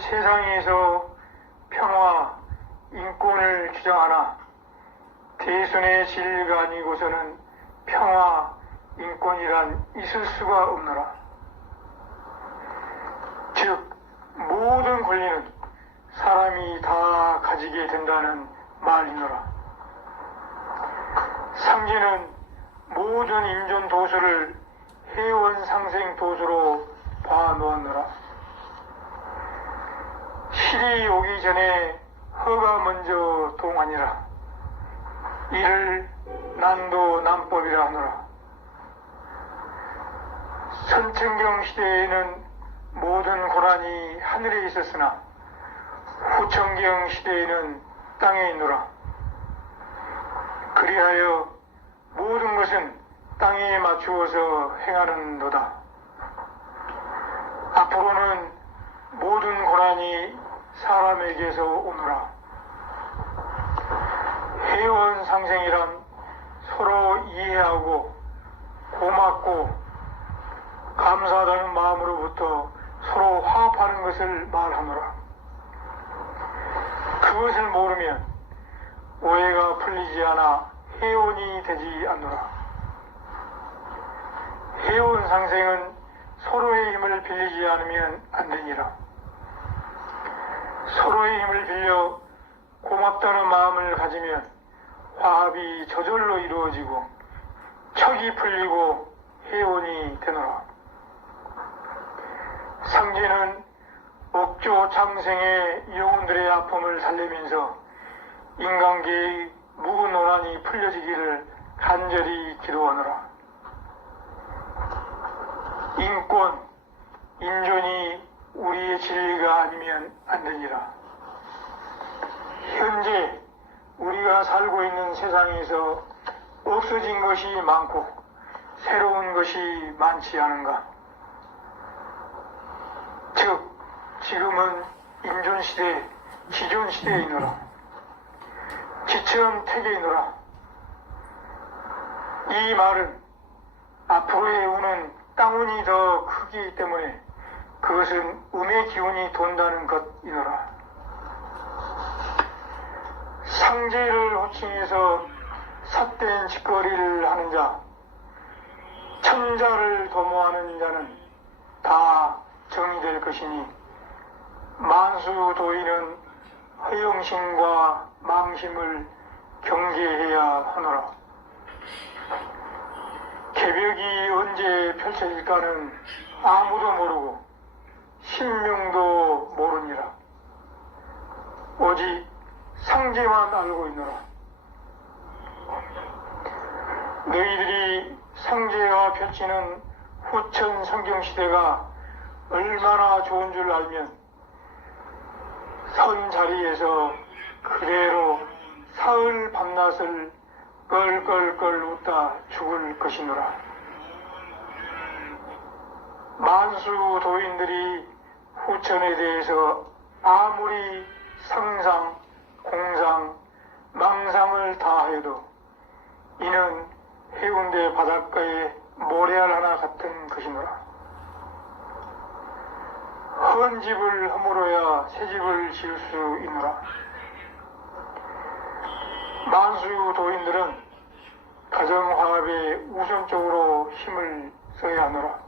세상에서 평화, 인권을 주장하나 대선의 진리가 아니고서는 평화, 인권이란 있을 수가 없노라. 즉, 모든 권리는 사람이 다 가지게 된다는 말이노라. 상제는 모든 인전 도수를 회원 상생 도수로 봐놓았 실이 오기 전에 허가 먼저 동하니라. 이를 난도 난법이라 하노라. 선천경 시대에는 모든 고난이 하늘에 있었으나 후천경 시대에는 땅에 있노라. 그리하여 모든 것은 땅에 맞추어서 행하는도다. 앞으로는 모든 고난이 사람에게서 오노라. 회원 상생이란 서로 이해하고 고맙고 감사하다는 마음으로부터 서로 화합하는 것을 말하노라. 그것을 모르면 오해가 풀리지 않아 회원이 되지 않노라. 회원 상생은 서로의 힘을 빌리지 않으면 안 되니라. 서로의 힘을 빌려 고맙다는 마음을 가지면 화합이 저절로 이루어지고 척이 풀리고 회원이 되노라. 상제는 억조 창생의 영혼들의 아픔을 살리면서 인간계의 묵은 논란이 풀려지기를 간절히 기도하노라. 인권, 인존이 우리의 진리가 아니면 안 되니라. 현재 우리가 살고 있는 세상에서 없어진 것이 많고 새로운 것이 많지 않은가? 즉, 지금은 인존시대, 지존시대이노라. 지천 태계이노라. 이 말은 앞으로의 운은 땅운이 더 크기 때문에 그것은 음의 기운이 돈다는 것이노라. 상제를 호칭해서 삿된 짓거리를 하는 자, 천자를 도모하는 자는 다 정의될 것이니 만수 도인은 허영심과 망심을 경계해야 하노라. 개벽이 언제 펼쳐질까는 아무도 모르고 신명도 모르니라. 오직 상제만 알고 있노라. 너희들이 상제가 펼치는 후천 성경시대가 얼마나 좋은 줄 알면 선 자리에서 그대로 사흘 밤낮을 껄껄껄 웃다 죽을 것이노라. 만수 도인들이 후천에 대해서 아무리 상상, 공상, 망상을 다하여도 이는 해운대 바닷가의 모래알 하나 같은 것이노라. 헌 집을 허물어야 새 집을 지을 수 있노라. 만수 도인들은 가정화합에 우선적으로 힘을 써야 하노라.